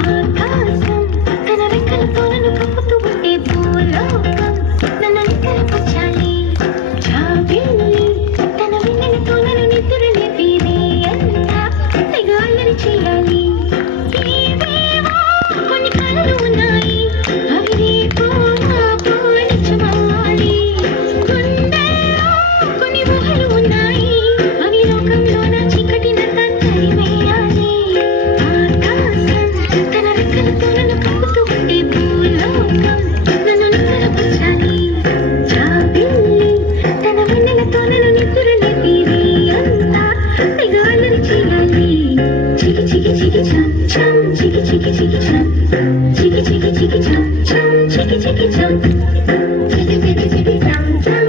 ఆకాశం తన రెక్కలతో నన్ను కప్పుతూ ఉంటే భూలోకం నన్ను కరపచాలి జాబిల్లి తన వెన్నెలతో నన్ను నిద్రలేపి అంతా తెగ అల్లరి చేయాలి ఏవేవో కొన్ని కలలు ఉన్నాయి అవి రేపో మాపో నిజమవ్వాలి గుండెల్లో కొన్ని ఊహలు ఉన్నాయి అవి లోకంలోన చీకటినంతా తరిమేయాలి ఆకాశం తన రెక్కలతో నన్ను కప్పుతూ ఉంటే భూలోకం నన్ను నిద్రపుచ్చాలి జాబిల్లి తన వెన్నెలతో నన్ను నిద్రలేపి అంతా తెగ అల్లరి చేయాలి చికి చికి చికి చం చం చికి చికి చికి చం చికి చికి చికి చం చం చికి చికి చం చికి చికి చికి చం చం